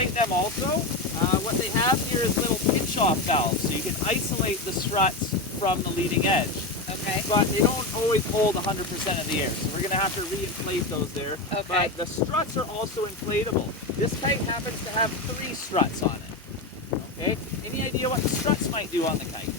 isolate them also, what they have here is little pinch-off valves, so you can isolate the struts from the leading edge. Okay. But they don't always hold 100% of the air, so we're going to have to re-inflate those there. Okay. But the struts are also inflatable. This kite happens to have 3 struts on it. Okay. Any idea what the struts might do on the kite?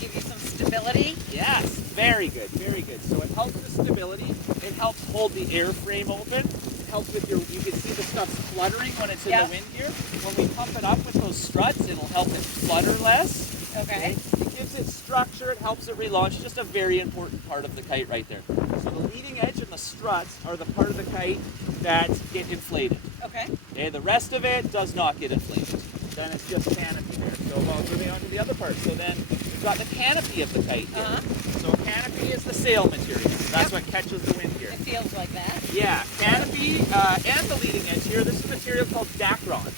Give you some stability. Yes, very good, very good. So it helps with stability. It helps hold the airframe open. It helps with your, you can see the stuff's fluttering when it's in the wind here. When we pump it up with those struts, it'll help it flutter less. Okay. It gives it structure, it helps it relaunch. Just a very important part of the kite right there. So the leading edge and the struts are the part of the kite that get inflated. Okay. Okay, the rest of it does not get inflated. Then it's just canopy there. So moving on to the other part. So then we've got the canopy of the kite here. So canopy is the sail material. That's what catches the wind here. It feels like that. Yeah, canopy and the leading edge here. This is a material called dacron.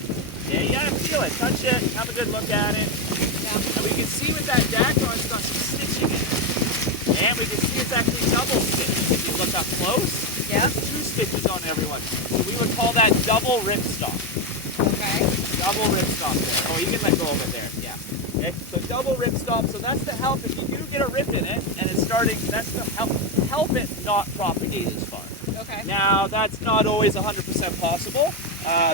Yeah, you gotta feel it, touch it, have a good look at it. And we can see with that dacron it's got some stitching in it. And we can see it's actually double stitched. If you look up close, there's 2 stitches on every one. So we would call that double ripstop. Okay. Double ripstop there. Oh, you can let go of it there. Yeah. Okay. So double ripstop. So that's to help if you do get a rip in it and it's starting. That's to help it not propagate as far. Okay. Now that's not always 100% possible.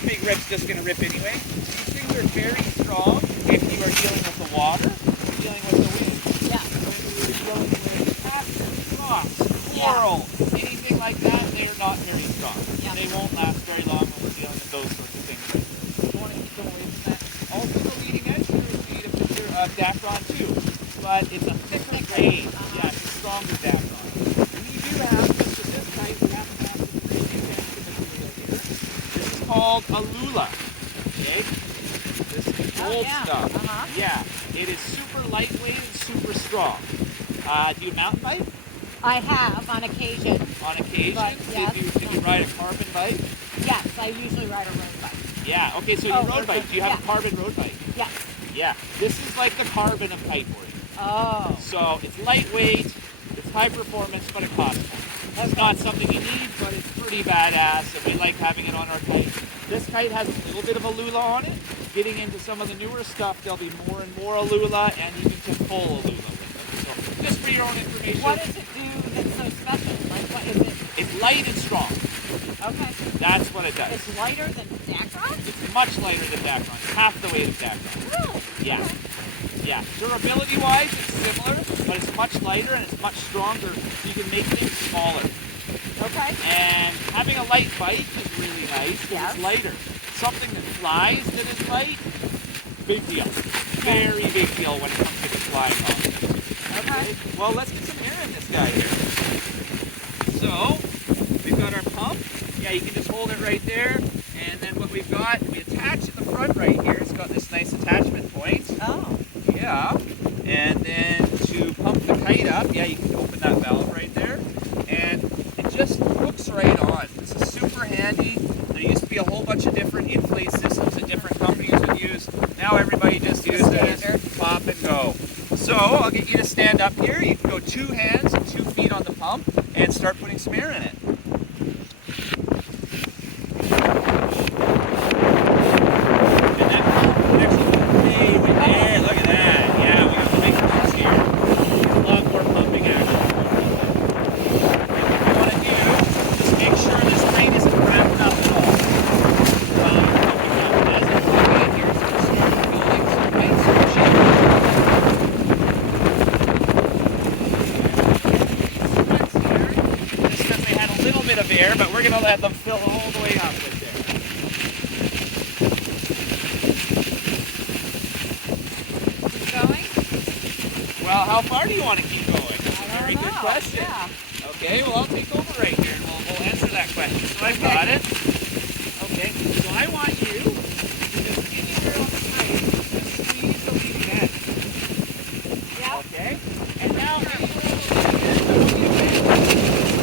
Big rip's just going to rip anyway. These things are very strong if you are dealing with the water, or dealing with the wind. Yeah. When you're dealing with cats, rocks, coral, anything like that, they are not very strong. Yeah. They won't last very long when we're dealing with those sorts of things. You want to keep them away from that. Also, the leading edge here is made of dacron too, but it's a thicker grade. Yeah, it's a stronger dacron. We do have, just with this kite, we happen to have some really fancy material here. This is called a lula. Okay? This is gold stuff. Yeah, it is super lightweight and super strong. Do you mountain bike? I have on occasion. On occasion? But, yes. Did you ride a carbon bike? Yes, I usually ride a road bike. Yeah, okay, so you road bike. Do you have a carbon road bike? Yes. Yeah, this is like the carbon of kiteboarding. Oh. So it's lightweight, it's high performance, but it costs more. It's not something you need, but it's pretty badass, and we like having it on our kite. This kite has a little bit of a lula on it. Getting into some of the newer stuff, there'll be more and more lula, and you can tip full lula with it. So just for your own information. What does it do that's so special? Like, what is it? It's light and strong. Okay. That's what it does. It's lighter than dacron? It's much lighter than dacron. It's half the weight of dacron. Really? Yeah. Okay. Yeah. Durability-wise, it's similar, but it's much lighter and it's much stronger. So you can make things smaller. Okay. And having a light bike is really nice because it's lighter. Something that flies that is light, big deal. Very big deal when it comes to the flying off. Okay. Well, let's get some air in this guy here. So, we've got our pump. Yeah, you can just hold it right there. And then what we've got, we attach at the front right here. It's got this nice attachment point. Oh. Yeah. And then to pump the kite up, yeah, you can open that valve right there. And it just hooks right on. This is super handy. There used to be a whole bunch of different inflate systems that different companies would use. Now everybody just uses pop and go. So I'll get you to stand up here. You can go 2 hands and 2 feet on the pump and start putting some air in it. And that pump actually way there. Look at that. Yeah, we got the big pumps here. A lot more pumping action. And what you want to do, just make sure this kite isn't wrapped up at all. While you're pumping up, as it's pumping in here, so it's starting building some kite suction. Of air, but we're going to let them fill all the way up with air. Keep going? Well, how far do you want to keep going? That's a very good question. Yeah. Okay, well, I'll take over right here and we'll answer that question. So I've got it. Okay, so I want you to just anywhere on the kite, just squeeze the leading edge. Yeah. Okay? And now, anywhere on the leading edge, I want you to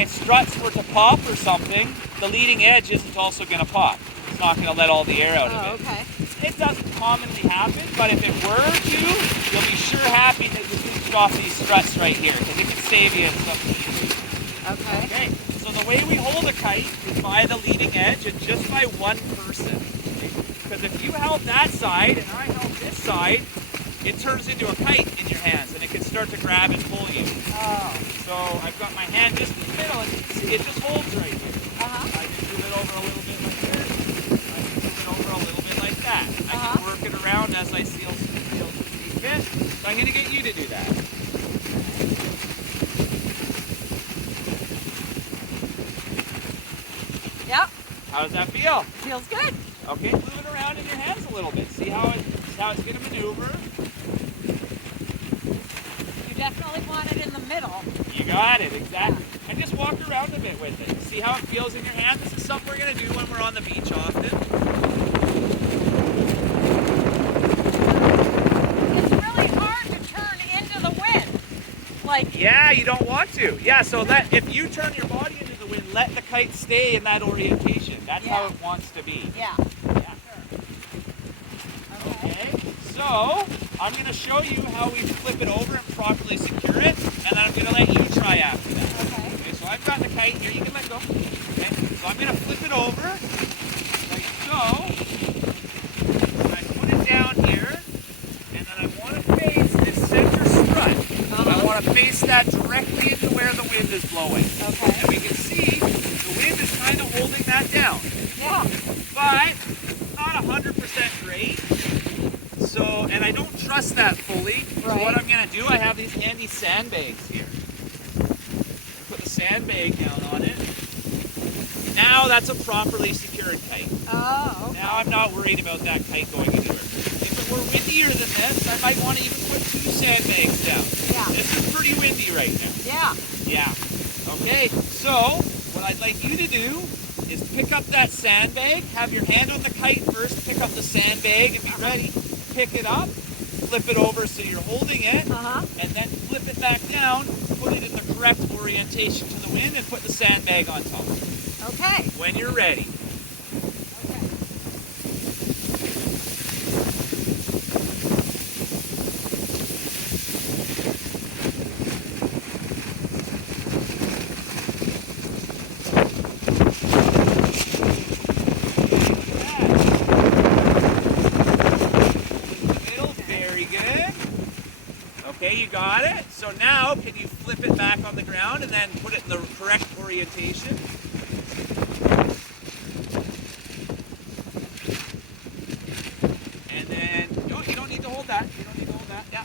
my struts were to pop or something, the leading edge isn't also going to pop. It's not going to let all the air out of it. okay. It doesn't commonly happen, but if it were to, you'll be sure happy that you took off these struts right here, because it can save you some heat. Okay. Okay, so the way we hold a kite is by the leading edge and just by one person. Because if you held that side and I held this side, it turns into a kite in your hands and it can start to grab and pull you. Oh. So I've got my hand just in the middle and you can see it just holds right here. I can move it over a little bit like this. I can move it over a little bit like that. I can work it around as I feel see fit. So I'm going to get you to do that. Yep. How does that feel? Feels good. Okay, move it around in your hands a little bit. See how it's going to maneuver. You definitely want it in the middle. You got it, exactly. And just walk around a bit with it. See how it feels in your hand? This is something we're going to do when we're on the beach often. It's really hard to turn into the wind. Like, Yeah, you don't want to. Yeah, so if you turn your body into the wind, let the kite stay in that orientation. That's how it wants to be. yeah. Yeah. Okay, so I'm going to show you how we flip it over and properly secure it, and then I'm going to let you try after that. Okay, so I've got the kite here. You can let go. Okay, so I'm going to flip it over like so. And I put it down here, and then I want to face this center strut. I want to face that directly into where the wind is blowing. Okay. And we can see the wind is kind of holding that down. Yeah. But not 100% great. So, and I don't trust that fully. So what I'm going to do, I have these handy sandbags here. Put the sandbag down on it. Now that's a properly secured kite. Oh, okay. Now I'm not worried about that kite going anywhere. If it were windier than this, I might want to even put 2 sandbags down. Yeah. This is pretty windy right now. Yeah. Yeah. Okay, so what I'd like you to do is pick up that sandbag, have your hand on the kite first, pick up the sandbag and be ready. Pick it up, flip it over so you're holding it, and then flip it back down, put it in the correct orientation to the wind, and put the sandbag on top. Okay. When you're ready. Okay, you got it. So now, can you flip it back on the ground and then put it in the correct orientation? And then, no, you don't need to hold that. You don't need to hold that. Yeah.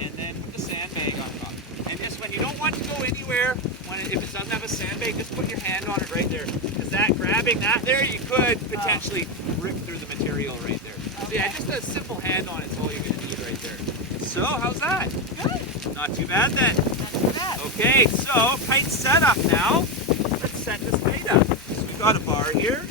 And then put the sandbag on top. And just when you don't want to go anywhere, if it doesn't have a sandbag, just put your hand on it right there. Because that, grabbing that there, you could potentially rip through the material right there. So yeah, just a simple hand on it is all you're going to need right there. So, how's that? Good. Not too bad then. Not too bad. Okay, so kite set up now. Let's set this kite up. So we've got a bar here.